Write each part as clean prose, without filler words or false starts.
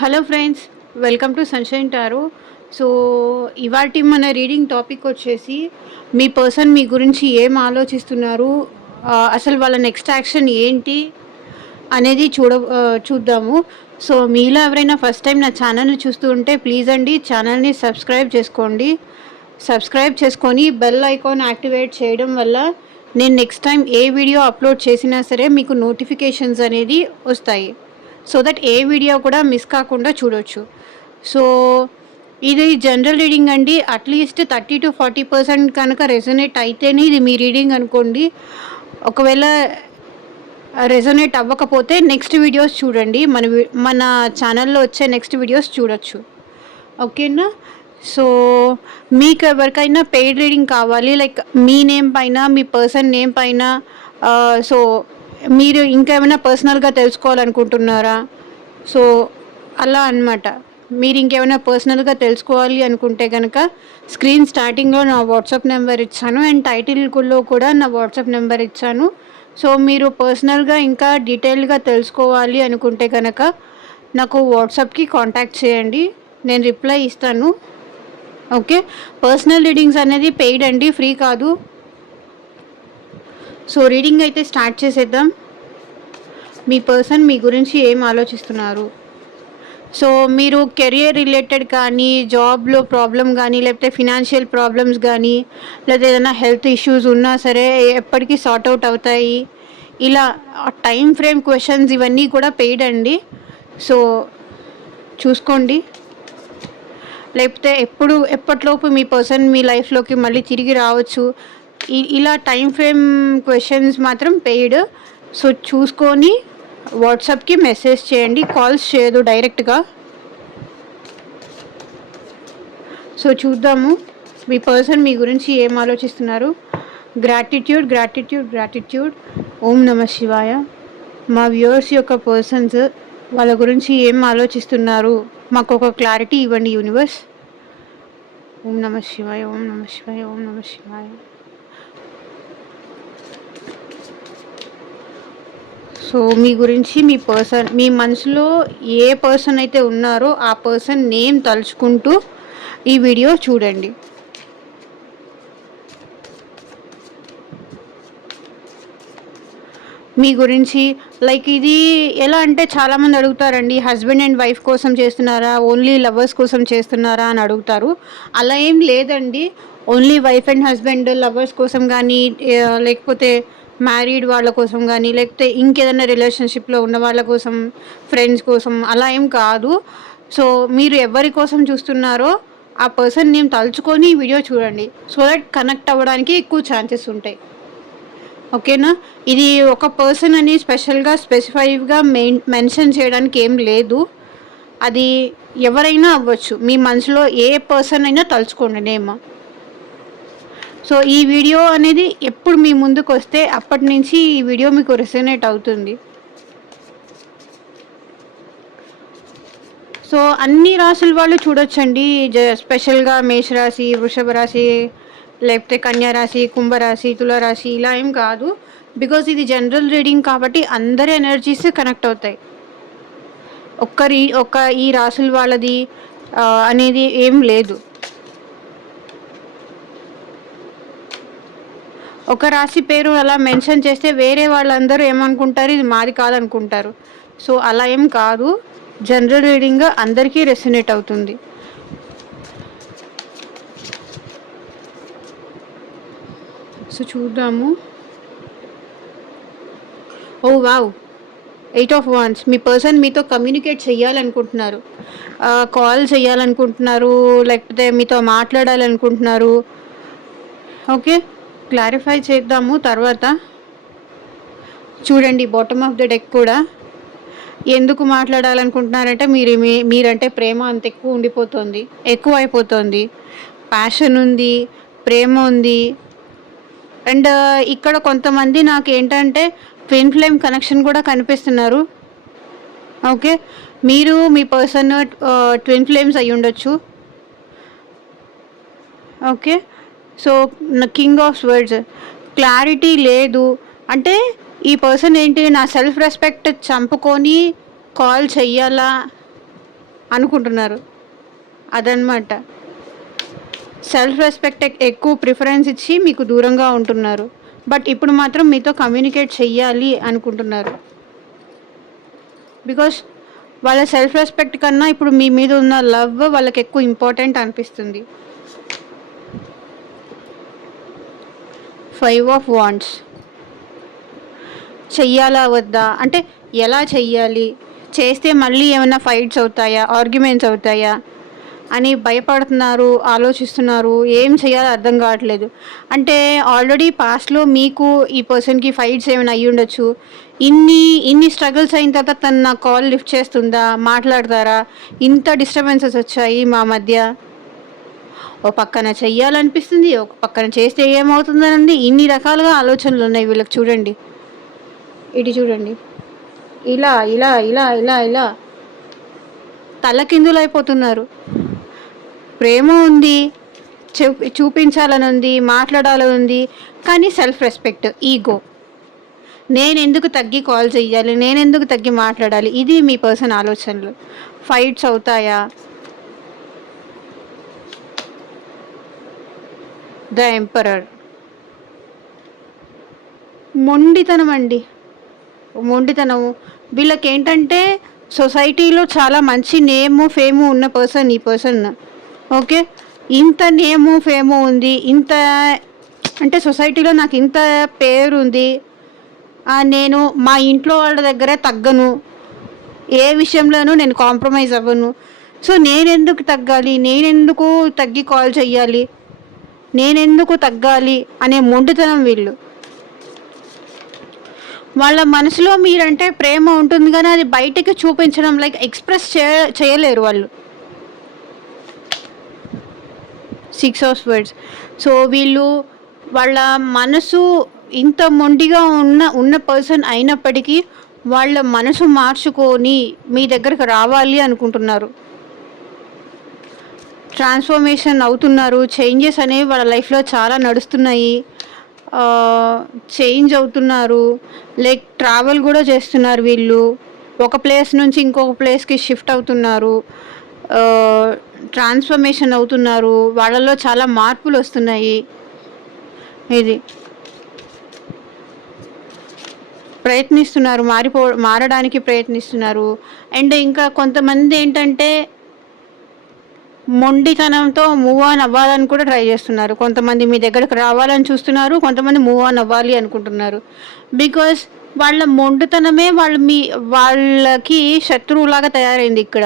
Hello friends, welcome to sunshine tarot. So, ఇవాల్టి మన reading topic వచ్చేసి మీ పర్సన్ మీ గురించి ఏం ఆలోచిస్తున్నారు, అసలు వాళ్ళ నెక్స్ట్ యాక్షన్ ఏంటి అనేది చూద్దాము. సో, మీలో ఎవరైనా ఫస్ట్ టైం నా ఛానల్‌ని చూస్తూ ఉంటే ప్లీజ్ అండి ఛానల్‌ని సబ్స్క్రైబ్ చేసుకోండి. సబ్స్క్రైబ్ చేసుకొని బెల్ ఐకాన్ యాక్టివేట్ చేయడం వల్ల నేను నెక్స్ట్ టైం ఏ వీడియో అప్లోడ్ చేసినా సరే మీకు నోటిఫికేషన్స్ అనేది వస్తాయి. సో దట్ ఏ వీడియో కూడా మిస్ కాకుండా చూడొచ్చు. సో ఇది జనరల్ రీడింగ్ అండి. అట్లీస్ట్ 30-40% కనుక రెజొనేట్ అయితేనే ఇది మీ రీడింగ్ అనుకోండి. ఒకవేళ రెజొనేట్ అవ్వకపోతే నెక్స్ట్ వీడియోస్ చూడండి. మన ఛానల్లో వచ్చే నెక్స్ట్ వీడియోస్ చూడొచ్చు. ఓకేనా? సో మీకు ఎవరికైనా పెయిడ్ రీడింగ్ కావాలి, లైక్ మీ నేమ్ పైన, మీ పర్సన్ నేమ్ పైన, సో మీరు ఇంకేమైనా పర్సనల్గా తెలుసుకోవాలనుకుంటున్నారా? సో అలా అన్నమాట. మీరు ఇంకేమైనా పర్సనల్గా తెలుసుకోవాలి అనుకుంటే కనుక స్క్రీన్ స్టార్టింగ్లో నా వాట్సాప్ నెంబర్ ఇచ్చాను అండ్ టైటిల్లో కూడా నా వాట్సాప్ నెంబర్ ఇచ్చాను. సో మీరు పర్సనల్గా ఇంకా డీటెయిల్గా తెలుసుకోవాలి అనుకుంటే కనుక నాకు వాట్సాప్కి కాంటాక్ట్ చేయండి, నేను రిప్లై ఇస్తాను. ఓకే, పర్సనల్ రీడింగ్స్ అనేది పెయిడ్ అండి, ఫ్రీ కాదు. సో రీడింగ్ అయితే స్టార్ట్ చేసేద్దాం. మీ పర్సన్ మీ గురించి ఏం ఆలోచిస్తున్నారు? సో మీరు కెరియర్ రిలేటెడ్ కానీ, జాబ్లో ప్రాబ్లం కానీ, లేకపోతే ఫినాన్షియల్ ప్రాబ్లమ్స్ కానీ, లేదా ఏదైనా హెల్త్ ఇష్యూస్ ఉన్నా సరే ఎప్పటికీ సార్ట్ అవుట్ అవుతాయి. ఇలా టైం ఫ్రేమ్ క్వశ్చన్స్ ఇవన్నీ కూడా పెయిడ్ అండి. సో చూసుకోండి. లేకపోతే ఎప్పటిలోపు మీ పర్సన్ మీ లైఫ్లోకి మళ్ళీ తిరిగి రావచ్చు. ఇలా టైం ఫ్రేమ్ క్వశ్చన్స్ మాత్రం పెయిడ్. సో చూసుకొని వాట్సాప్కి మెసేజ్ చేయండి, కాల్స్ చేయదు డైరెక్ట్గా. సో చూద్దాము మీ పర్సన్ మీ గురించి ఏం ఆలోచిస్తున్నారు. Gratitude, gratitude, gratitude. ఓం నమ శివాయ. మా వ్యూవర్స్ యొక్క పర్సన్స్ వాళ్ళ గురించి ఏం ఆలోచిస్తున్నారు మాకు ఒక క్లారిటీ ఇవ్వండి యూనివర్స్. ఓం నమ శివాయ, ఓం నమ శివాయ, ఓం నమ శివాయ. సో మీ గురించి మీ పర్సన్, మీ మనసులో ఏ పర్సన్ అయితే ఉన్నారో ఆ పర్సన్ నేమ్ తలుచుకుంటూ ఈ వీడియో చూడండి. మీ గురించి లైక్ ఇది ఎలా అంటే చాలామంది అడుగుతారండి, హస్బెండ్ అండ్ వైఫ్ కోసం చేస్తున్నారా, ఓన్లీ లవర్స్ కోసం చేస్తున్నారా అని అడుగుతారు. అలా ఏం లేదండి. Only wife and husband lovers కోసం కానీ, లేకపోతే మ్యారీడ్ వాళ్ళ కోసం కానీ, లేకపోతే ఇంకేదైనా రిలేషన్షిప్లో ఉన్న వాళ్ళ కోసం, ఫ్రెండ్స్ కోసం అలా ఏం కాదు. సో మీరు ఎవరి కోసం చూస్తున్నారో ఆ పర్సన్ నేమ్ తలుచుకొని వీడియో చూడండి. సో దట్ కనెక్ట్ అవ్వడానికి ఎక్కువ ఛాన్సెస్ ఉంటాయి. ఓకేనా? ఇది ఒక పర్సన్ అని స్పెసిఫైవ్గా మెన్షన్ చేయడానికి ఏం లేదు. అది ఎవరైనా అవ్వచ్చు. మీ మనసులో ఏ పర్సన్ అయినా తలుచుకోండి నేమ్. సో ఈ వీడియో అనేది ఎప్పుడు మీ ముందుకు వస్తే అప్పటి నుంచి ఈ వీడియో మీకు రెసొనేట్ అవుతుంది. సో అన్ని రాశుల వాళ్ళు చూడొచ్చండి. స్పెషల్గా మేషరాశి, వృషభ రాశి, లేకపోతే కన్యారాశి, కుంభరాశి, తులారాశి ఇలా ఏం కాదు. బికాజ్ ఇది జనరల్ రీడింగ్ కాబట్టి అందరి ఎనర్జీస్ కనెక్ట్ అవుతాయి. ఈ రాశుల వాళ్ళది అనేది ఏం లేదు. ఒక రాశి పేరు అలా మెన్షన్ చేస్తే వేరే వాళ్ళందరూ ఏమనుకుంటారు, ఇది మాది కాదనుకుంటారు. సో అలా ఏం కాదు. జనరల్ రీడింగ్ అందరికీ రెసొనేట్ అవుతుంది. సో చూద్దాము. Oh wow, 8 of wands. మీ పర్సన్ మీతో కమ్యూనికేట్ చేయాలనుకుంటున్నారు, కాల్ చేయాలనుకుంటున్నారు, లేకపోతే మీతో మాట్లాడాలనుకుంటున్నారు. ఓకే, క్లారిఫై చేద్దాము తర్వాత. చూడండి బాటమ్ ఆఫ్ ద డెక్ కూడా. ఎందుకు మాట్లాడాలనుకుంటున్నారంటే మీరంటే ప్రేమ అంత ఎక్కువ అయిపోతుంది. ప్యాషన్ ఉంది, ప్రేమ ఉంది. అండ్ ఇక్కడ కొంతమంది నాకు ఏంటంటే ట్విన్ ఫ్లేమ్ కనెక్షన్ కూడా కనిపిస్తున్నారు. ఓకే, మీరు మీ పర్సన్ ట్విన్ ఫ్లేమ్స్ అయి ఉండొచ్చు. Okay, so king of swords. Clarity లేదు అంటే ఈ పర్సన్ ఏంటి, నా సెల్ఫ్ రెస్పెక్ట్ చంపుకొని కాల్ చెయ్యాలా, అనుకుంటున్నారు. అదనమాట. సెల్ఫ్ రెస్పెక్ట్ ఎక్కువ ప్రిఫరెన్స్ ఇచ్చి మీకు దూరంగా ఉంటున్నారు. బట్ ఇప్పుడు మాత్రం మీతో కమ్యూనికేట్ చెయ్యాలి అనుకుంటున్నారు. బికాస్ వాళ్ళ సెల్ఫ్ రెస్పెక్ట్ కన్నా ఇప్పుడు మీ మీద ఉన్న లవ్ వాళ్ళకి ఎక్కువ ఇంపార్టెంట్ అనిపిస్తుంది. 5 ఆఫ్ వాండ్స్. చెయ్యాలా వద్దా అంటే ఎలా చెయ్యాలి, చేస్తే మళ్ళీ ఏమైనా ఫైట్స్ అవుతాయా, ఆర్గ్యుమెంట్స్ అవుతాయా అని భయపడుతున్నారు, ఆలోచిస్తున్నారు. ఏం చేయాలో అర్థం కావట్లేదు. అంటే ఆల్రెడీ పాస్ట్లో మీకు ఈ పర్సన్కి ఫైట్స్ ఏమైనా అయ్యి ఉండొచ్చు. ఇన్ని ఇన్ని స్ట్రగుల్స్ అయిన తర్వాత తను నా కాల్ లిఫ్ట్ చేస్తుందా, మాట్లాడతారా, ఇంత డిస్టర్బెన్సెస్ వచ్చాయి మా మధ్య. ఓ పక్కన చెయ్యాలనిపిస్తుంది, ఒక పక్కన చేస్తే ఏమవుతుందనండి. ఇన్ని రకాలుగా ఆలోచనలు ఉన్నాయి వీళ్ళకి. చూడండి, ఇటు చూడండి, ఇలా ఇలా ఇలా ఇలా ఇలా తలకిందులు అయిపోతున్నారు. ప్రేమ ఉంది, చూపించాలని ఉంది, మాట్లాడాలని ఉంది, కానీ సెల్ఫ్ రెస్పెక్ట్, ఈగో. నేనెందుకు తగ్గి కాల్ చెయ్యాలి, నేనెందుకు తగ్గి మాట్లాడాలి, ఇది మీ పర్సన్ ఆలోచనలు. ఫైట్స్ అవుతాయా? The emperor. మొండితనం అండి, మొండితనము. వీళ్ళకేంటంటే సొసైటీలో చాలా మంచి నేము ఫేము ఉన్న పర్సన్ ఈ పర్సన్. ఓకే, ఇంత నేము ఫేము ఉంది, ఇంత అంటే సొసైటీలో నాకు ఇంత పేరు ఉంది, నేను మా ఇంట్లో వాళ్ళ దగ్గరే తగ్గను, ఏ విషయంలోనూ నేను కాంప్రమైజ్ అవ్వను. సో నేనెందుకు తగ్గాలి, నేనెందుకు తగ్గి కాల్ చెయ్యాలి, నేనెందుకు తగ్గాలి అనే మొండితనం వీళ్ళు. వాళ్ళ మనసులో మీరంటే ప్రేమ ఉంటుంది కానీ అది బయటికి చూపించడం, లైక్ ఎక్స్ప్రెస్ చేయలేరు వాళ్ళు. 6 ఆఫ్ స్వర్డ్స్. సో వీళ్ళు వాళ్ళ మనసు ఇంత మొండిగా ఉన్న పర్సన్ అయినప్పటికీ వాళ్ళ మనసు మార్చుకొని మీ దగ్గరకు రావాలి అనుకుంటున్నారు. ట్రాన్స్ఫర్మేషన్ అవుతున్నారు. చేంజెస్ అనేవి వాళ్ళ లైఫ్లో చాలా నడుస్తున్నాయి. చేంజ్ అవుతున్నారు. లైక్ ట్రావెల్ కూడా చేస్తున్నారు వీళ్ళు. ఒక ప్లేస్ నుంచి ఇంకొక ప్లేస్కి షిఫ్ట్ అవుతున్నారు. ట్రాన్స్ఫర్మేషన్ అవుతున్నారు. వాళ్ళలో చాలా మార్పులు వస్తున్నాయి. ఇది ప్రయత్నిస్తున్నారు, మారడానికి ప్రయత్నిస్తున్నారు. అండ్ ఇంకా కొంతమంది ఏంటంటే మొండితనంతో మూవ్ ఆన్ అవ్వాలని కూడా ట్రై చేస్తున్నారు. కొంతమంది మీ దగ్గరకు రావాలని చూస్తున్నారు, కొంతమంది మూవ్ ఆన్ అవ్వాలి అనుకుంటున్నారు. బికాస్ వాళ్ళ మొండితనమే వాళ్ళకి శత్రువులాగా తయారైంది ఇక్కడ.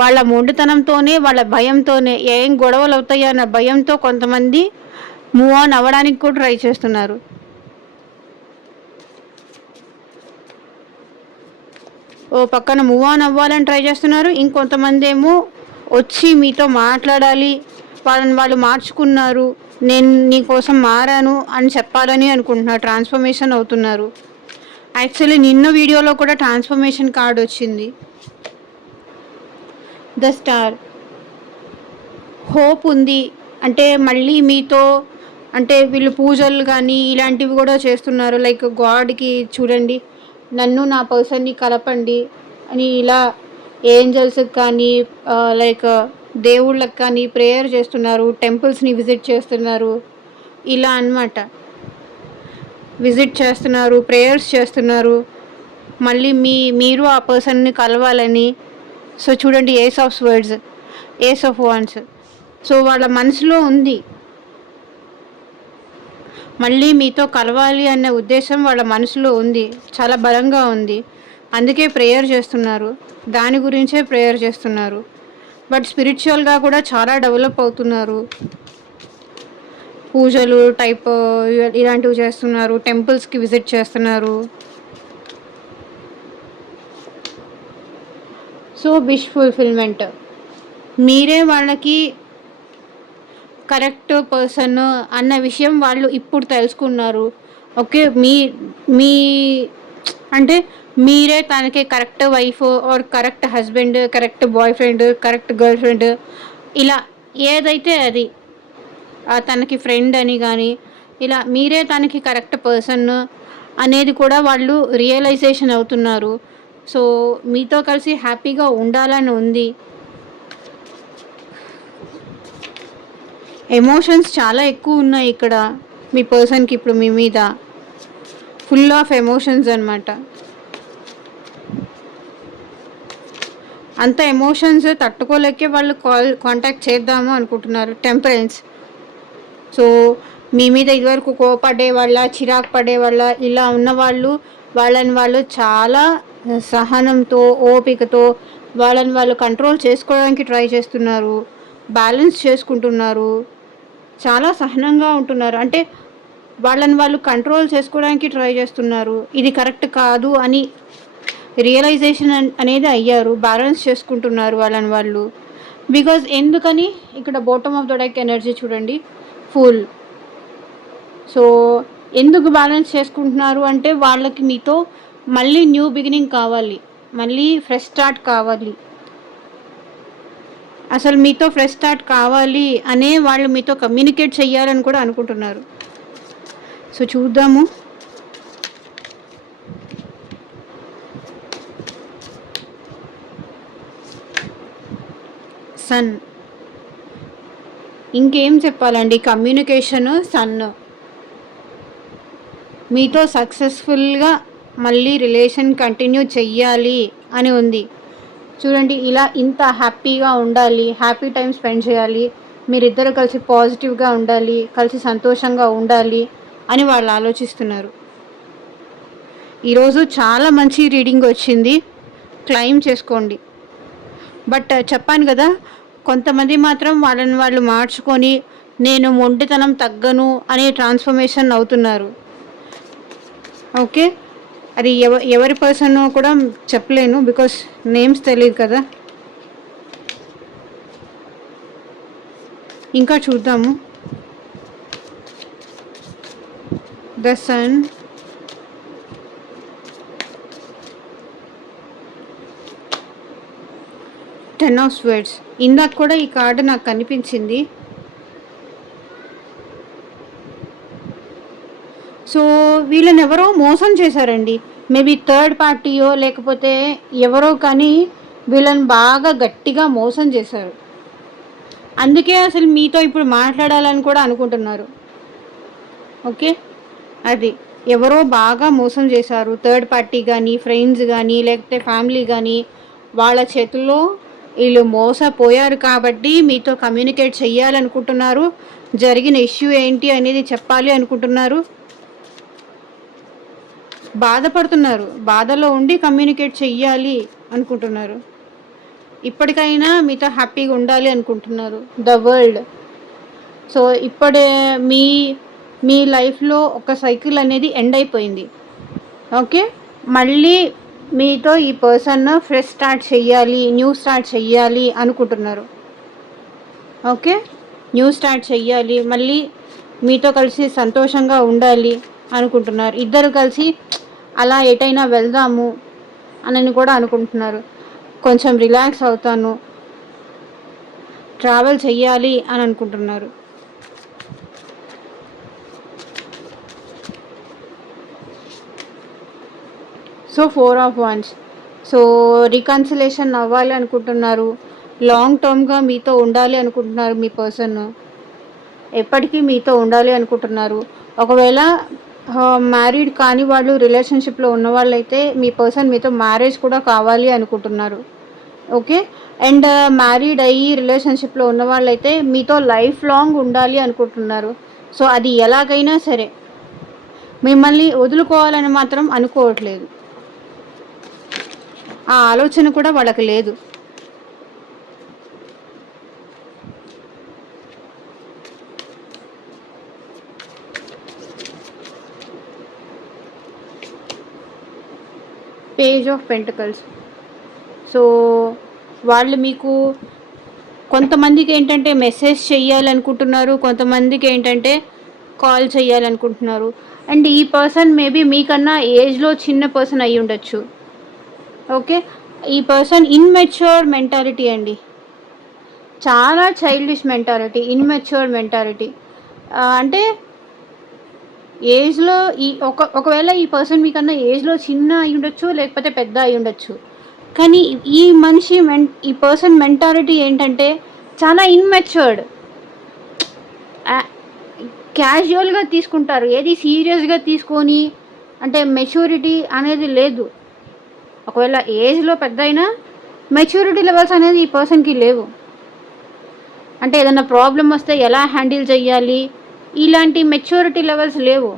వాళ్ళ మొండితనంతోనే, వాళ్ళ భయంతోనే, ఏం గొడవలు అవుతాయో అన్న భయంతో కొంతమంది మూవ్ ఆన్ అవ్వడానికి కూడా ట్రై చేస్తున్నారు. ఓ పక్కన మూవ్ ఆన్ అవ్వాలని ట్రై చేస్తున్నారు, ఇంకొంతమంది ఏమో వచ్చి మీతో మాట్లాడాలి, వాళ్ళు మార్చుకున్నారు, నేను నీ కోసం మారాను అని చెప్పాలని అనుకుంటున్నారు. ట్రాన్స్ఫర్మేషన్ అవుతున్నారు. యాక్చువల్లీ నిన్న వీడియోలో కూడా ట్రాన్స్ఫర్మేషన్ కార్డ్ వచ్చింది. The star. హోప్ ఉంది, అంటే మళ్ళీ మీతో అంటే వీళ్ళు పూజలు కానీ ఇలాంటివి కూడా చేస్తున్నారు. లైక్ గాడ్కి చూడండి, నన్ను నా పర్సన్ని కలపండి అని ఇలా ఏంజల్స్కి కానీ లైక్ దేవుళ్ళకి కానీ ప్రేయర్ చేస్తున్నారు. టెంపుల్స్ని విజిట్ చేస్తున్నారు. ఇలా అన్నమాట. విజిట్ చేస్తున్నారు, ప్రేయర్స్ చేస్తున్నారు, మళ్ళీ మీరు ఆ పర్సన్ని కలవాలని. సో చూడండి, ace of swords, ace of wands. So వాళ్ళ మనసులో ఉంది, మళ్ళీ మీతో కలవాలి అన్న ఉద్దేశం వాళ్ళ మనసులో ఉంది, చాలా బలంగా ఉంది. అందుకే ప్రేయర్ చేస్తున్నారు, దాని గురించే ప్రేయర్ చేస్తున్నారు. బట్ స్పిరిచువల్గా కూడా చాలా డెవలప్ అవుతున్నారు. పూజలు టైప్ ఇలాంటివి చేస్తున్నారు, టెంపుల్స్కి విజిట్ చేస్తున్నారు. So wish fulfilment. మీరే వాళ్ళకి కరెక్ట్ పర్సన్ అన్న విషయం వాళ్ళు ఇప్పుడు తెలుసుకున్నారు. ఓకే, మీ అంటే మీరే తనకి correct wife or correct husband, correct boy friend, correct girl friend, ఇలా ఏదైతే అది తనకి ఫ్రెండ్ అని కానీ ఇలా మీరే తనకి కరెక్ట్ పర్సన్ అనేది కూడా వాళ్ళు రియలైజేషన్ అవుతున్నారు. సో మీతో కలిసి హ్యాపీగా ఉండాలని ఉంది. ఎమోషన్స్ చాలా ఎక్కువ ఉన్నాయి ఇక్కడ మీ పర్సన్కి ఇప్పుడు మీ మీద. ఫుల్ ఆఫ్ ఎమోషన్స్ అనమాట. అంత ఎమోషన్స్ తట్టుకోలేకే వాళ్ళు కాంటాక్ట్ చేద్దాము అనుకుంటున్నారు. టెంపరెన్స్. సో మీ మీద ఇదివరకు కోపడేవాళ్ళ, చిరాకు పడేవాళ్ళ, ఇలా ఉన్నవాళ్ళు వాళ్ళని వాళ్ళు చాలా సహనంతో, ఓపికతో వాళ్ళని వాళ్ళు కంట్రోల్ చేసుకోవడానికి ట్రై చేస్తున్నారు. బ్యాలెన్స్ చేసుకుంటున్నారు. చాలా సహనంగా ఉంటున్నారు. అంటే వాళ్ళని వాళ్ళు కంట్రోల్ చేసుకోవడానికి ట్రై చేస్తున్నారు. ఇది కరెక్ట్ కాదు అని రియలైజేషన్ అనేది అయ్యారు. బ్యాలెన్స్ చేసుకుంటున్నారు వాళ్ళని వాళ్ళు. బికాజ్ ఎందుకని ఇక్కడ bottom of the deck energy చూడండి, ఫుల్. సో ఎందుకు బ్యాలెన్స్ చేసుకుంటున్నారు అంటే వాళ్ళకి మీతో మళ్ళీ న్యూ బిగినింగ్ కావాలి, మళ్ళీ ఫ్రెష్ స్టార్ట్ కావాలి. అసలు మీతో ఫ్రెష్ స్టార్ట్ కావాలి అనే వాళ్ళు మీతో కమ్యూనికేట్ చెయ్యాలని కూడా అనుకుంటున్నారు. సో చూద్దాము. సన్. ఇంకేం చెప్పాలండి, కమ్యూనికేషను సన్. మీతో సక్సెస్ఫుల్గా మళ్ళీ రిలేషన్ కంటిన్యూ చెయ్యాలి అని ఉంది. చూడండి, ఇలా ఇంత హ్యాపీగా ఉండాలి, హ్యాపీ టైం స్పెండ్ చేయాలి, మీరిద్దరు కలిసి పాజిటివ్గా ఉండాలి, కలిసి సంతోషంగా ఉండాలి అని వాళ్ళు ఆలోచిస్తున్నారు. ఈరోజు చాలా మంచి రీడింగ్ వచ్చింది, క్లెయిమ్ చేసుకోండి. బట్ చెప్పాను కదా, కొంతమంది మాత్రం వాళ్ళని వాళ్ళు మార్చుకొని నేను మొండితనం తగ్గను అనే ట్రాన్స్ఫర్మేషన్ అవుతున్నారు. ఓకే, అది ఎవరి పర్సన్ కూడా చెప్పలేను, బికాస్ నేమ్స్ తెలియదు కదా. ఇంకా చూద్దాము. The sun, ten of swords. ఇందాక కూడా ఈ కార్డు నాకు కనిపించింది. సో వీళ్ళని ఎవరో మోసం చేశారండి. మేబీ థర్డ్ పార్టీయో లేకపోతే ఎవరో, కానీ వీళ్ళని బాగా గట్టిగా మోసం చేశారు. అందుకే అసలు మీతో ఇప్పుడు మాట్లాడాలని కూడా అనుకుంటున్నారు. ఓకే, అది ఎవరో బాగా మోసం చేశారు. థర్డ్ పార్టీ కానీ, ఫ్రెండ్స్ కానీ, లేకపోతే ఫ్యామిలీ కానీ, వాళ్ళ చేతుల్లో వీళ్ళు మోసపోయారు కాబట్టి మీతో కమ్యూనికేట్ చెయ్యాలనుకుంటున్నారు. జరిగిన ఇష్యూ ఏంటి అనేది చెప్పాలి అనుకుంటున్నారు. బాధపడుతున్నారు, బాధలో ఉండి కమ్యూనికేట్ చెయ్యాలి అనుకుంటున్నారు. ఇప్పటికైనా మీతో హ్యాపీగా ఉండాలి అనుకుంటున్నారు. The world. సో ఇప్పుడే మీ లైఫ్లో ఒక సైకిల్ అనేది ఎండ్ అయిపోయింది. ఓకే, మళ్ళీ మీతో ఈ పర్సన్ ఫ్రెష్ స్టార్ట్ చెయ్యాలి, న్యూ స్టార్ట్ చెయ్యాలి అనుకుంటున్నారు. ఓకే, న్యూ స్టార్ట్ చెయ్యాలి, మళ్ళీ మీతో కలిసి సంతోషంగా ఉండాలి అనుకుంటున్నారు. ఇద్దరు కలిసి అలా ఎటైనా వెళ్దాము అని కూడా అనుకుంటున్నారు. కొంచెం రిలాక్స్ అవుతాను, ట్రావెల్ చెయ్యాలి అని అనుకుంటున్నారు. So 4 of wands. So reconciliation అవ్వాలి అనుకుంటున్నారు. లాంగ్ టర్మ్గా మీతో ఉండాలి అనుకుంటున్నారు. మీ పర్సన్ ఎప్పటికీ మీతో ఉండాలి అనుకుంటున్నారు. ఒకవేళ మ్యారీడ్ కాని వాళ్ళు, రిలేషన్షిప్లో ఉన్న వాళ్ళైతే మీ పర్సన్ మీతో మ్యారేజ్ కూడా కావాలి అనుకుంటున్నారు. ఓకే, అండ్ మ్యారీడ్ అయ్యి రిలేషన్షిప్లో ఉన్న వాళ్ళైతే మీతో లైఫ్ లాంగ్ ఉండాలి అనుకుంటున్నారు. సో అది ఎలాగైనా సరే మిమ్మల్ని వదులుకోవాలని మాత్రం అనుకోవట్లేదు. ఆ ఆలోచన కూడా వాళ్ళకి లేదు. Page of pentacles. సో వాళ్ళు మీకు కొంతమందికి ఏంటంటే మెసేజ్ చేయాలనుకుంటున్నారు, కొంతమందికి ఏంటంటే కాల్ చేయాలనుకుంటున్నారు. అండ్ ఈ పర్సన్ మేబీ మీకన్నా ఏజ్లో చిన్న పర్సన్ అయి ఉండొచ్చు. ఓకే, ఈ పర్సన్ ఇన్మెచ్యూర్ మెంటాలిటీ అండి, చాలా చైల్డిష్ మెంటాలిటీ, ఇన్మెచ్యూర్ మెంటాలిటీ. అంటే ఏజ్‌లో ఒకవేళ ఈ పర్సన్ మీకన్నా ఏజ్‌లో చిన్న అయ్యుండొచ్చు, లేకపోతే పెద్ద అయ్యుండొచ్చు. కానీ ఈ పర్సన్ మెంటాలిటీ ఏంటంటే చాలా ఇమ్మెచ్యూర్డ్. ఆహ్, క్యాజువల్‌గా తీసుకుంటారు. ఏది సీరియస్‌గా తీసుకొని అంటే మెచ్యూరిటీ అనేది లేదు. ఒకవేళ ఏజ్‌లో పెద్దయినా మెచ్యూరిటీ లెవెల్స్ అనేది ఈ పర్సన్‌కి లేవు. అంటే ఏదన్నా ప్రాబ్లమ్ వస్తే ఎలా హ్యాండిల్ చేయాలి? ఇలాంటి మెచ్యూరిటీ లెవెల్స్ లేవు.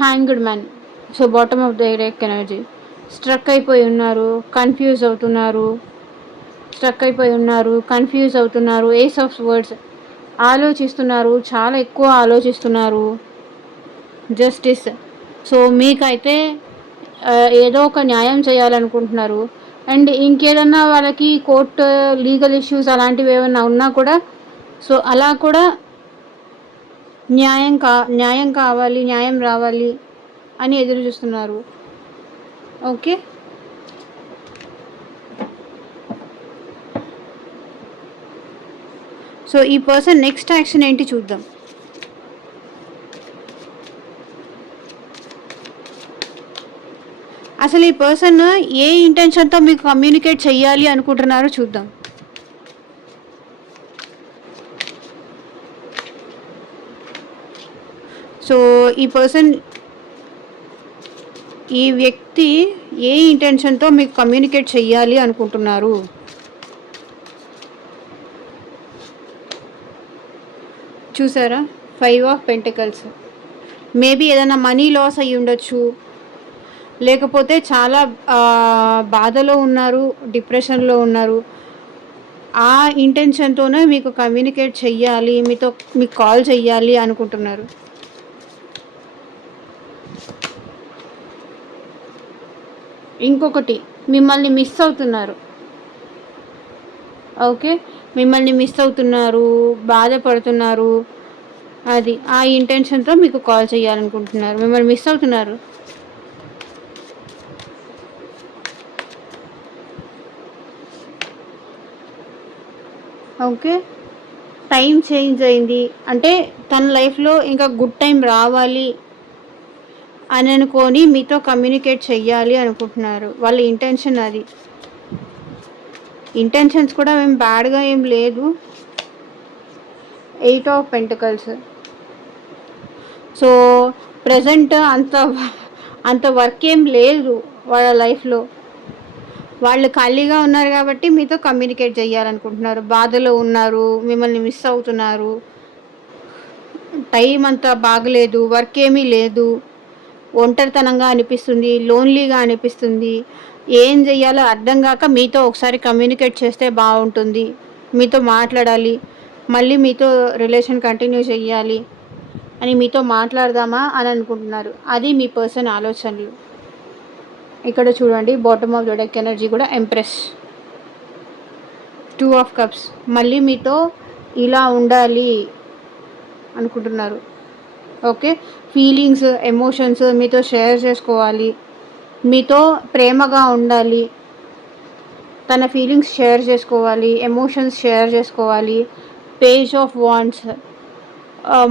Hanged man. So, bottom of the deck energy. Struck అయిపోయి ఉన్నారు. కన్‌ఫ్యూజ్ అవుతున్నారు. Ace of swords. ఆలోచిస్తున్నారు. చాలా ఎక్కువ ఆలోచిస్తున్నారు. జస్టిస్. సో, మీకైతే ఏదో ఒక న్యాయం చేయాలనుకుంటున్నారు. అండ్ ఇంకేదన్నా వాళ్ళకి కోర్ట్ లీగల్ ఇష్యూస్ అలాంటివి ఏమన్నా ఉన్నా కూడా సో, అలా కూడా న్యాయం కావాలి, న్యాయం రావాలి అని ఎదురు చూస్తున్నారు. ఓకే. సో, ఈ పర్సన్ నెక్స్ట్ యాక్షన్ ఏంటి చూద్దాం. అసలు ఈ పర్సన్ ఏ ఇంటెన్షన్‌తో మీకు కమ్యూనికేట్ చెయ్యాలి అనుకుంటున్నారో చూద్దాం. సో, ఈ వ్యక్తి ఏ ఇంటెన్షన్‌తో మీకు కమ్యూనికేట్ చెయ్యాలి అనుకుంటున్నారు? చూసారా? 5 ఆఫ్ పెంటికల్స్. మేబీ ఏదైనా మనీ లాస్ అయ్యుండొచ్చు. లేకపోతే చాలా బాధలో ఉన్నారు, డిప్రెషన్‌లో ఉన్నారు. ఆ ఇంటెన్షన్‌తోనే మీకు కమ్యూనికేట్ చెయ్యాలి, మీకు కాల్ చెయ్యాలి అనుకుంటున్నారు. ఇంకొకటి మిమ్మల్ని మిస్ అవుతున్నారు. ఓకే. మిమ్మల్ని మిస్ అవుతున్నారు, బాధపడుతున్నారు. అది. ఆ ఇంటెన్షన్‌తో మీకు కాల్ చేయాలనుకుంటున్నారు. మిమ్మల్ని మిస్ అవుతున్నారు. ఓకే. టైం చేంజ్ అయింది. అంటే తన లైఫ్‌లో ఇంకా గుడ్ టైం రావాలి అని అనుకోని మీతో కమ్యూనికేట్ చెయ్యాలి అనుకుంటున్నారు. వాళ్ళ ఇంటెన్షన్ అది. ఇంటెన్షన్స్ కూడా ఏం బ్యాడ్‌గా ఏం లేదు. 8 ఆఫ్ పెంటికల్స్. సో, ప్రెజెంట్ అంత వర్క్ ఏం లేదు వాళ్ళ లైఫ్‌లో. వాళ్ళు ఖాళీగా ఉన్నారు కాబట్టి మీతో కమ్యూనికేట్ చేయాలనుకుంటున్నారు. బాధలో ఉన్నారు, మిమ్మల్ని మిస్ అవుతున్నారు. టైం అంతా బాగలేదు, వర్క్ ఏమీ లేదు. ఒంటరితనంగా అనిపిస్తుంది, లోన్లీగా అనిపిస్తుంది. ఏం చెయ్యాలో అర్థం కాక మీతో ఒకసారి కమ్యూనికేట్ చేస్తే బాగుంటుంది. మీతో మాట్లాడాలి, మళ్ళీ మీతో రిలేషన్ కంటిన్యూ చెయ్యాలి అని మీతో మాట్లాడదామా అని అనుకుంటున్నారు. అది మీ పర్సన్ ఆలోచనలు. ఇక్కడ చూడండి bottom of the deck energy కూడా ఎంప్రెస్. 2 of cups. మళ్ళీ మీతో ఇలా ఉండాలి అనుకుంటున్నారు. ఓకే. ఫీలింగ్స్, ఎమోషన్స్ మీతో షేర్ చేసుకోవాలి, మీతో ప్రేమగా ఉండాలి, తన ఫీలింగ్స్ షేర్ చేసుకోవాలి, ఎమోషన్స్ షేర్ చేసుకోవాలి. Page of wands.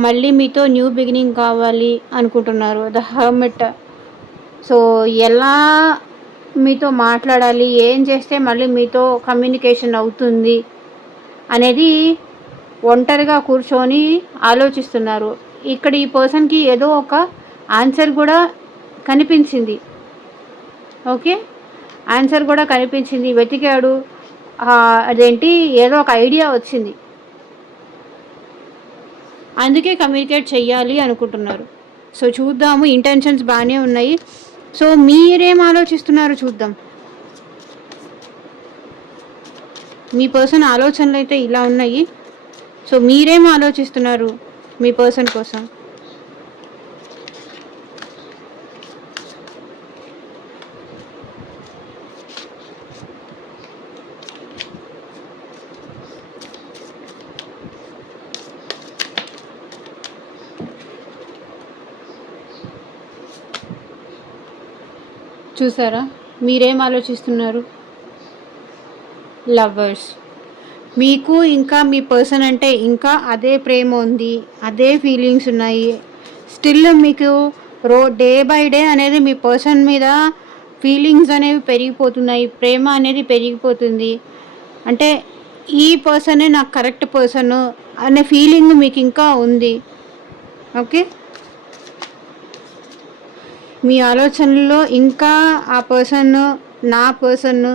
మళ్ళీ మీతో న్యూ బిగినింగ్ కావాలి అనుకుంటున్నారు. The hermit. సో, ఎలా మీతో మాట్లాడాలి, ఏం చేస్తే మళ్ళీ మీతో కమ్యూనికేషన్ అవుతుంది అనేది ఒంటరిగా కూర్చొని ఆలోచిస్తున్నారు. ఇక్కడ ఈ పర్సన్‌కి ఏదో ఒక ఆన్సర్ కూడా కనిపించింది. ఓకే. ఆన్సర్ కూడా కనిపించింది. వెతికాడు. అదేంటి ఏదో ఒక ఐడియా వచ్చింది. అందుకే కమ్యూనికేట్ చెయ్యాలి అనుకుంటున్నారు. సో, చూద్దాము. ఇంటెన్షన్స్ బాగానే ఉన్నాయి. సో, మీరేం ఆలోచిస్తున్నారో చూద్దాం. మీ పర్సన్ ఆలోచనలు అయితే ఇలా ఉన్నాయి. సో, మీరేం ఆలోచిస్తున్నారు మీ పర్సన్ కోసం? చూసారా? మీరేం ఆలోచిస్తున్నారు? లవర్స్. మీకు ఇంకా మీ పర్సన్ అంటే ఇంకా అదే ప్రేమ ఉంది. అదే ఫీలింగ్స్ ఉన్నాయి. స్టిల్ మీకు డే బై డే అనేది మీ పర్సన్ మీద ఫీలింగ్స్ అనేవి పెరిగిపోతున్నాయి. ప్రేమ అనేది పెరిగిపోతుంది. అంటే ఈ పర్సనే నాకు కరెక్ట్ పర్సను అనే ఫీలింగ్ మీకు ఇంకా ఉంది. ఓకే. మీ ఆలోచనల్లో ఇంకా ఆ పర్సన్ నా పర్సన్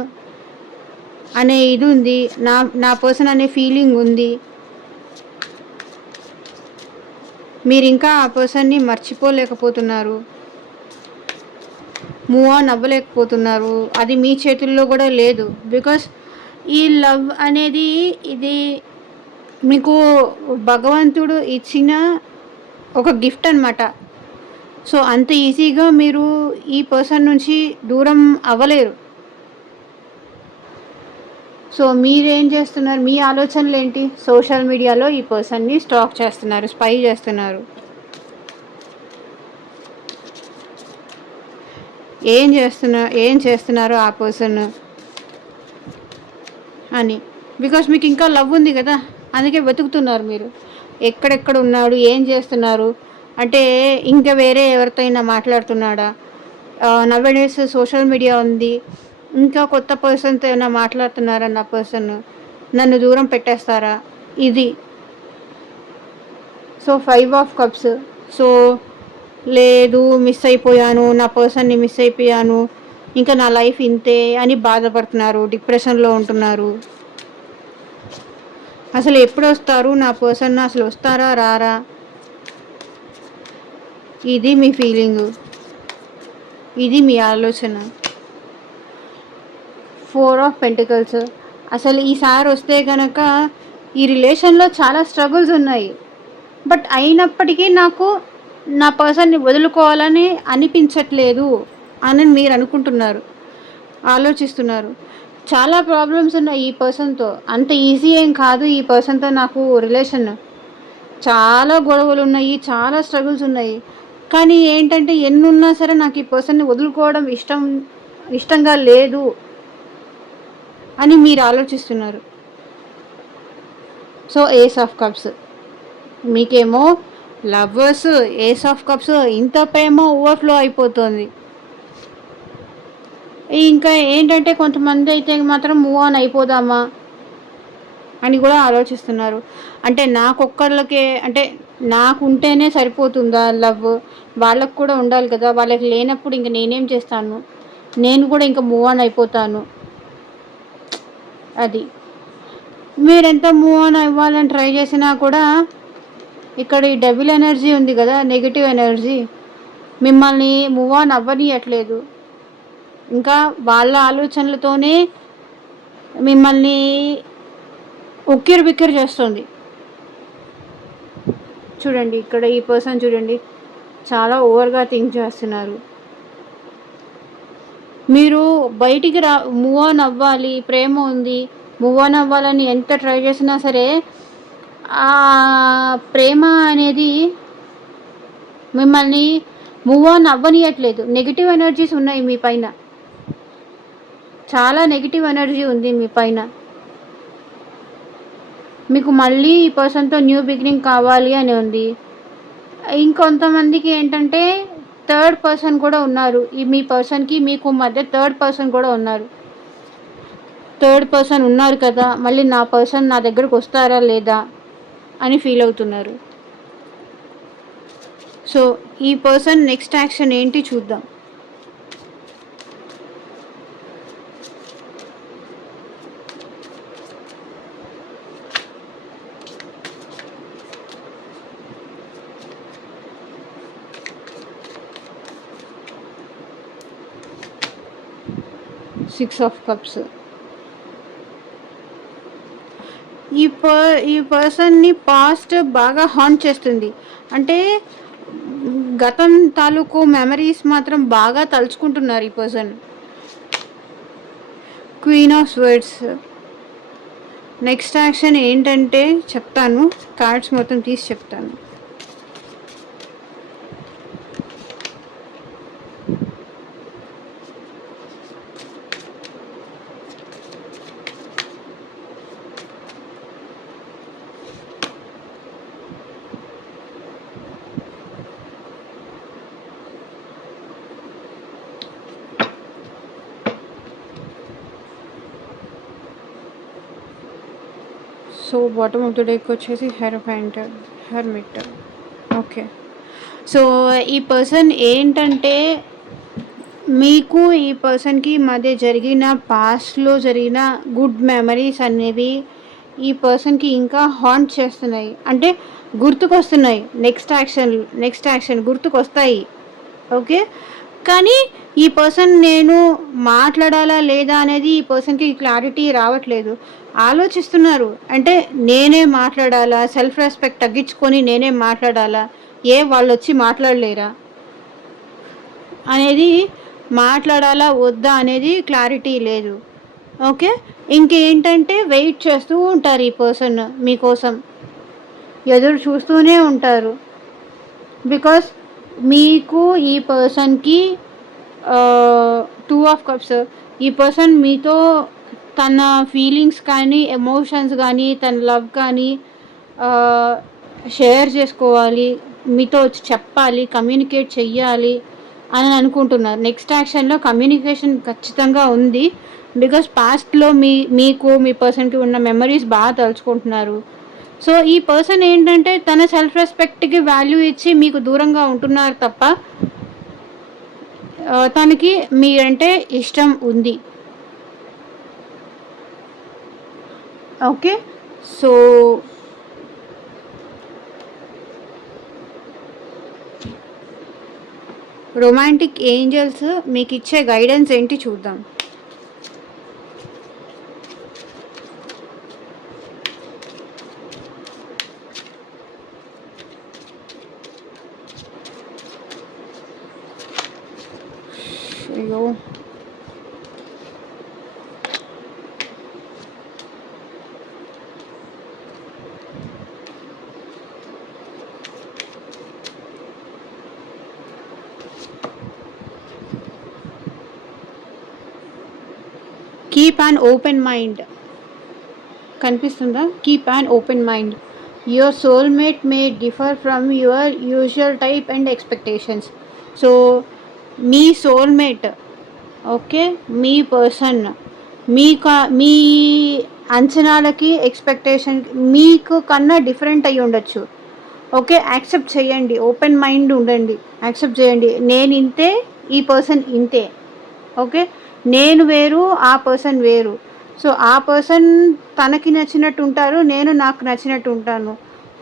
అనే ఇది ఉంది. నా నా పర్సన్ అనే ఫీలింగ్ ఉంది. మీరు ఇంకా ఆ పర్సన్ని మర్చిపోలేకపోతున్నారు. Move on అవ్వలేకపోతున్నారు. అది మీ చేతుల్లో కూడా లేదు. బికాస్ ఈ లవ్ అనేది ఇది మీకు భగవంతుడు ఇచ్చిన ఒక గిఫ్ట్ అనమాట. సో అంత ఈజీగా మీరు ఈ పర్సన్ నుంచి దూరం అవ్వలేరు. సో మీరేం చేస్తున్నారు? మీ ఆలోచనలు ఏంటి? సోషల్ మీడియాలో ఈ పర్సన్ని స్టాక్ చేస్తున్నారు, స్పై చేస్తున్నారు. ఏం చేస్తున్నారు ఆ పర్సన్ అని. బికాస్ మీకు ఇంకా లవ్ ఉంది కదా, అందుకే వెతుకుతున్నారు మీరు. ఎక్కడెక్కడ ఉన్నాడు, ఏం చేస్తున్నారు, అంటే ఇంకా వేరే ఎవరితో అయినా మాట్లాడుతున్నాడా, నవ్వేడేస్ సోషల్ మీడియా ఉంది, ఇంకా కొత్త పర్సన్తో ఏమైనా మాట్లాడుతున్నారా, నా పర్సన్ నన్ను దూరం పెట్టేస్తారా, ఇది. So 5 of cups. సో లేదు, మిస్ అయిపోయాను, నా పర్సన్ని మిస్ అయిపోయాను, ఇంకా నా లైఫ్ ఇంతే అని బాధపడుతున్నారు, డిప్రెషన్లో ఉంటున్నారు. అసలు ఎప్పుడు వస్తారు నా పర్సన్, అసలు వస్తారా రారా, ఇది మీ ఫీలింగు, ఇది మీ ఆలోచన. 4 ఆఫ్ పెంటికల్స్. అసలు ఈసారి వస్తే కనుక ఈ రిలేషన్లో చాలా స్ట్రగుల్స్ ఉన్నాయి. బట్ అయినప్పటికీ నాకు నా పర్సన్ని వదులుకోవాలని అనిపించట్లేదు అని మీరు అనుకుంటున్నారు, ఆలోచిస్తున్నారు. చాలా ప్రాబ్లమ్స్ ఉన్నాయి ఈ పర్సన్తో. అంత ఈజీ ఏం కాదు ఈ పర్సన్తో నాకు రిలేషన్. చాలా గొడవలు ఉన్నాయి, చాలా స్ట్రగుల్స్ ఉన్నాయి. కానీ ఏంటంటే ఎన్నున్నా సరే నాకు ఈ పర్సన్ని వదులుకోవడం ఇష్టంగా లేదు అని మీరు ఆలోచిస్తున్నారు. So ace of cups. మీకేమో లవ్వర్స్, ఏస్ ఆఫ్ కప్స్, ఇంత ప్రేమ ఓవర్ఫ్లో అయిపోతుంది. ఇంకా ఏంటంటే కొంతమంది అయితే మాత్రం మూవ్ ఆన్ అయిపోదామా అని కూడా ఆలోచిస్తున్నారు. అంటే నాకొక్కళ్ళకే, అంటే నాకు ఉంటేనే సరిపోతుందా లవ్, వాళ్ళకు కూడా ఉండాలి కదా, వాళ్ళకి లేనప్పుడు ఇంక నేనేం చేస్తాను, నేను కూడా ఇంకా మూవ్ ఆన్ అయిపోతాను. అది మీరెంత మూవ్ ఆన్ అవ్వాలని ట్రై చేసినా కూడా ఇక్కడ ఈ డబుల్ ఎనర్జీ ఉంది కదా, నెగిటివ్ ఎనర్జీ మిమ్మల్ని మూవ్ ఆన్ అవ్వనియట్లేదు. ఇంకా వాళ్ళ ఆలోచనలతోనే మిమ్మల్ని ఉక్కిరి బిక్కిరి చేస్తుంది. చూడండి ఇక్కడ ఈ పర్సన్ చూడండి, చాలా ఓవర్గా థింక్ చేస్తున్నారు. మీరు బయటికి మూవ్ ఆన్ అవ్వాలి, ప్రేమ ఉంది, మూవ్ ఆన్ అవ్వాలని ఎంత ట్రై చేసినా సరే ఆ ప్రేమ అనేది మిమ్మల్ని మూవ్ ఆన్ అవ్వనియట్లేదు. నెగిటివ్ ఎనర్జీస్ ఉన్నాయి మీ పైన, చాలా నెగిటివ్ ఎనర్జీ ఉంది మీ పైన. మీకు మళ్ళీ ఈ పర్సన్తో న్యూ బిగినింగ్ కావాలి అని ఉంది. ఇంకొంతమందికి ఏంటంటే థర్డ్ పర్సన్ కూడా ఉన్నారు. ఈ మీ పర్సన్కి మీకు మధ్య థర్డ్ పర్సన్ కూడా ఉన్నారు. థర్డ్ పర్సన్ ఉన్నారు కదా, మళ్ళీ నా పర్సన్ నా దగ్గరకు వస్తారా లేదా అని ఫీల్ అవుతున్నారు. సో ఈ పర్సన్ నెక్స్ట్ యాక్షన్ ఏంటి చూద్దాం. Six of cups. ఈ పర్సన్ని పాస్ట్ బాగా హాంట్ చేస్తుంది. అంటే గతం తాలూకు మెమరీస్ మాత్రం బాగా తలుచుకుంటున్నారు ఈ person. Queen of swords. Next action ఏంటంటే చెప్తాను, కార్డ్స్ మొత్తం తీసి చెప్తాను. So bottom of the deck వచ్చేసి హెర్మిట్. ఓకే. సో ఈ పర్సన్ ఏంటంటే మీకు ఈ పర్సన్కి మధ్య జరిగిన పాస్ట్లో జరిగిన గుడ్ మెమరీస్ అనేవి ఈ పర్సన్కి ఇంకా హాంట్ చేస్తున్నాయి, అంటే గుర్తుకొస్తున్నాయి. నెక్స్ట్ యాక్షన్ గుర్తుకొస్తాయి. ఓకే. కానీ ఈ పర్సన్ నేను మాట్లాడాలా లేదా అనేది ఈ పర్సన్కి క్లారిటీ రావట్లేదు. ఆలోచిస్తున్నారు, అంటే నేనే మాట్లాడాలా, సెల్ఫ్ రెస్పెక్ట్ తగ్గించుకొని నేనే మాట్లాడాలా, వాళ్ళు వచ్చి మాట్లాడలేరా అనేది, మాట్లాడాలా వద్దా అనేది క్లారిటీ లేదు. ఓకే. ఇంకేంటంటే వెయిట్ చేస్తూ ఉంటారు ఈ పర్సన్ మీకోసం, ఎదురు చూస్తూనే ఉంటారు. బికాస్ మీకు ఈ పర్సన్కి 2 ఆఫ్ కప్స్, ఈ పర్సన్ మీతో తన ఫీలింగ్స్ కానీ ఎమోషన్స్ కానీ తన లవ్ కానీ షేర్ చేసుకోవాలి, మీతో వచ్చి చెప్పాలి, కమ్యూనికేట్ చెయ్యాలి అని అనుకుంటున్నారు. నెక్స్ట్ యాక్షన్లో కమ్యూనికేషన్ ఖచ్చితంగా ఉంది. బికాస్ పాస్ట్లో మీకు మీ పర్సన్కి ఉన్న మెమరీస్ బాగా తలుచుకుంటున్నారు. సో ఈ పర్సన్ ఏంటంటే తన సెల్ఫ్ రెస్పెక్ట్కి వాల్యూ ఇచ్చి మీకు దూరంగా ఉంటున్నారు తప్ప తనకి మీరంటే ఇష్టం ఉంది. ఓకే. సో రొమాంటిక్ ఏంజల్స్ మీకు ఇచ్చే గైడెన్స్ ఏంటి చూద్దాం. అయ్యో, కీప్ అన్ ఓపెన్ మైండ్ కనిపిస్తుందా? Keep an open mind. Your soulmate may differ from your usual type and expectations. So మీ సోల్మేట్, ఓకే, మీ పర్సన్ మీ అంచనాలకి ఎక్స్పెక్టేషన్ మీకు కన్నా డిఫరెంట్ అయ్యి ఉండొచ్చు. ఓకే. యాక్సెప్ట్ చేయండి, ఓపెన్ మైండ్ ఉండండి, యాక్సెప్ట్ చేయండి. నేను ఇంతే, ఈ పర్సన్ ఇంతే. ఓకే. నేను వేరు, ఆ పర్సన్ వేరు. సో ఆ పర్సన్ తనకి నచ్చినట్టు ఉంటారు, నేను నాకు నచ్చినట్టు ఉంటాను.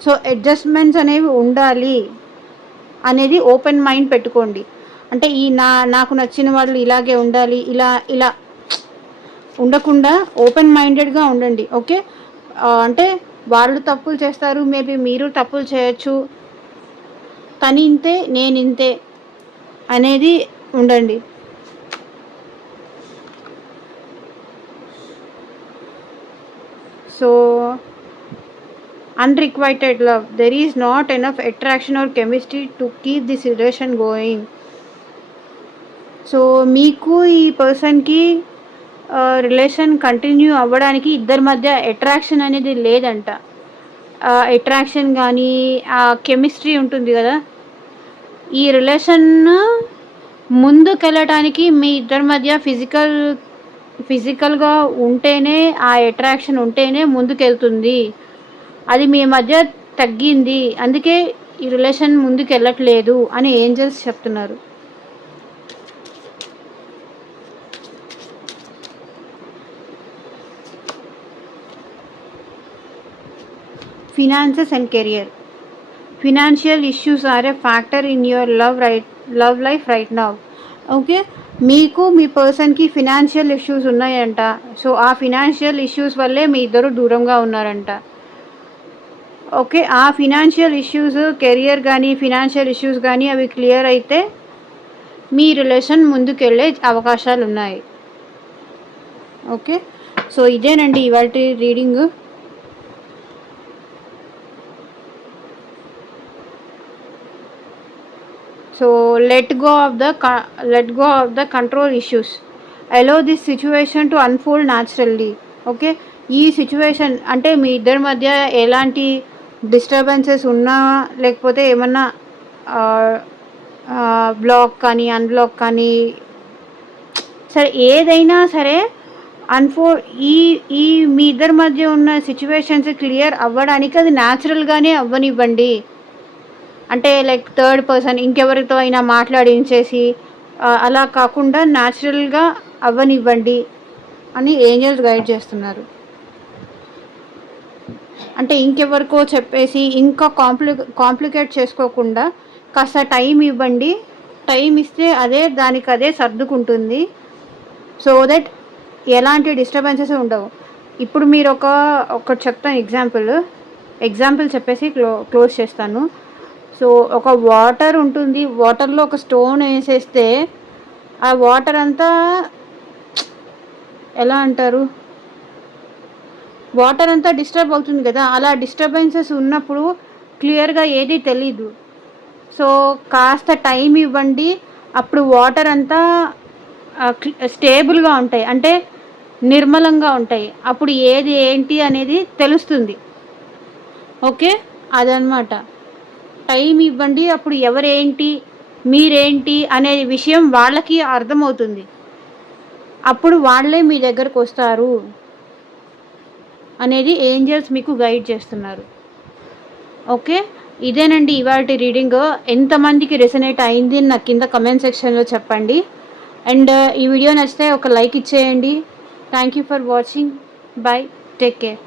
సో అడ్జస్ట్మెంట్స్ అనేవి ఉండాలి అనేది ఓపెన్ మైండ్ పెట్టుకోండి. అంటే నాకు నచ్చిన వాళ్ళు ఇలాగే ఉండాలి, ఇలా ఉండకుండా ఓపెన్ మైండెడ్గా ఉండండి. ఓకే. అంటే వాళ్ళు తప్పులు చేస్తారు, మేబీ మీరు తప్పులు చేయొచ్చు, తను ఇంతే నేను ఇంతే అనేది ఉండండి. So unrequited love, there is not enough attraction or chemistry to keep this relation going. So మీకు ఈ పర్సన్కి రిలేషన్ కంటిన్యూ అవ్వడానికి ఇద్దరి మధ్య అట్రాక్షన్ అనేది లేదంట. అట్రాక్షన్ కానీ కెమిస్ట్రీ ఉంటుంది కదా, ఈ రిలేషన్ ముందుకెళ్ళటానికి మీ ఇద్దరి మధ్య ఫిజికల్గా ఉంటేనే, ఆ అట్రాక్షన్ ఉంటేనే ముందుకెళ్తుంది. అది మీ మధ్య తగ్గింది, అందుకే ఈ రిలేషన్ ముందుకెళ్ళట్లేదు అని ఏంజల్స్ చెప్తున్నారు. Finances and career. Financial issues are a factor in your love life right now. Okay. మీకు మీ పర్సన్కి ఫినాన్షియల్ ఇష్యూస్ ఉన్నాయంట. సో ఆ ఫినాన్షియల్ ఇష్యూస్ వల్లే మీ ఇద్దరు దూరంగా ఉన్నారంట. ఓకే. ఆ ఫినాన్షియల్ ఇష్యూస్, కెరియర్ కానీ ఫినాన్షియల్ ఇష్యూస్ కానీ అవి క్లియర్ అయితే మీ రిలేషన్ ముందుకెళ్ళే అవకాశాలు ఉన్నాయి. ఓకే. సో ఇదేనండి ఇవాళ reading. So let go of the control issues, allow this situation to unfold naturally. Okay. ఈ సిచ్యువేషన్ అంటే మీ ఇద్దరి మధ్య ఎలాంటి డిస్టర్బెన్సెస్ ఉన్నా, లేకపోతే ఏమన్నా బ్లాక్ కానీ అన్బ్లాక్ కానీ సరే, ఏదైనా సరే అన్ఫో ఈ ఈ మీ ఇద్దరి మధ్య ఉన్న సిచ్యువేషన్స్ క్లియర్ అవ్వడానికి అది న్యాచురల్గానే అవ్వనివ్వండి. అంటే లైక్ థర్డ్ పర్సన్ ఇంకెవరితో అయినా మాట్లాడించేసి అలా కాకుండా న్యాచురల్గా అవ్వనివ్వండి అని ఏంజల్స్ గైడ్ చేస్తున్నారు. అంటే ఇంకెవరికో చెప్పేసి ఇంకా కాంప్లికేట్ చేసుకోకుండా కాస్త టైం ఇవ్వండి. టైం ఇస్తే అదే దానికి అదే సర్దుకుంటుంది. సో దట్ ఎలాంటి డిస్టర్బెన్సెస్ ఉండవు. ఇప్పుడు మీరు ఒకటి చెప్తాను ఎగ్జాంపుల్ చెప్పేసి క్లోజ్ చేస్తాను. సో ఒక వాటర్ ఉంటుంది, వాటర్లో ఒక స్టోన్ వేసేస్తే ఆ వాటర్ అంతా ఎలా అంటారు, వాటర్ అంతా డిస్టర్బ్ అవుతుంది కదా. అలా డిస్టర్బెన్సెస్ ఉన్నప్పుడు క్లియర్గా ఏది తెలీదు. సో కాస్త టైం ఇవ్వండి, అప్పుడు వాటర్ అంతా స్టేబుల్గా ఉంటాయి, అంటే నిర్మలంగా ఉంటాయి. అప్పుడు ఏది ఏంటి అనేది తెలుస్తుంది. ఓకే, అదనమాట. టైం ఇవ్వండి, అప్పుడు ఎవరేంటి మీరేంటి అనే విషయం వాళ్ళకి అర్థమవుతుంది. అప్పుడు వాళ్ళే మీ దగ్గరకు వస్తారు అనేది ఏంజల్స్ మీకు గైడ్ చేస్తున్నారు. ఓకే, ఇదేనండి ఇవాల్టి రీడింగ్. ఎంతమందికి రెసనేట్ అయింది నాకు కింద కమెంట్ సెక్షన్లో చెప్పండి. అండ్ ఈ వీడియో నచ్చితే ఒక లైక్ ఇచ్చేయండి. Thank you for watching. By, take care.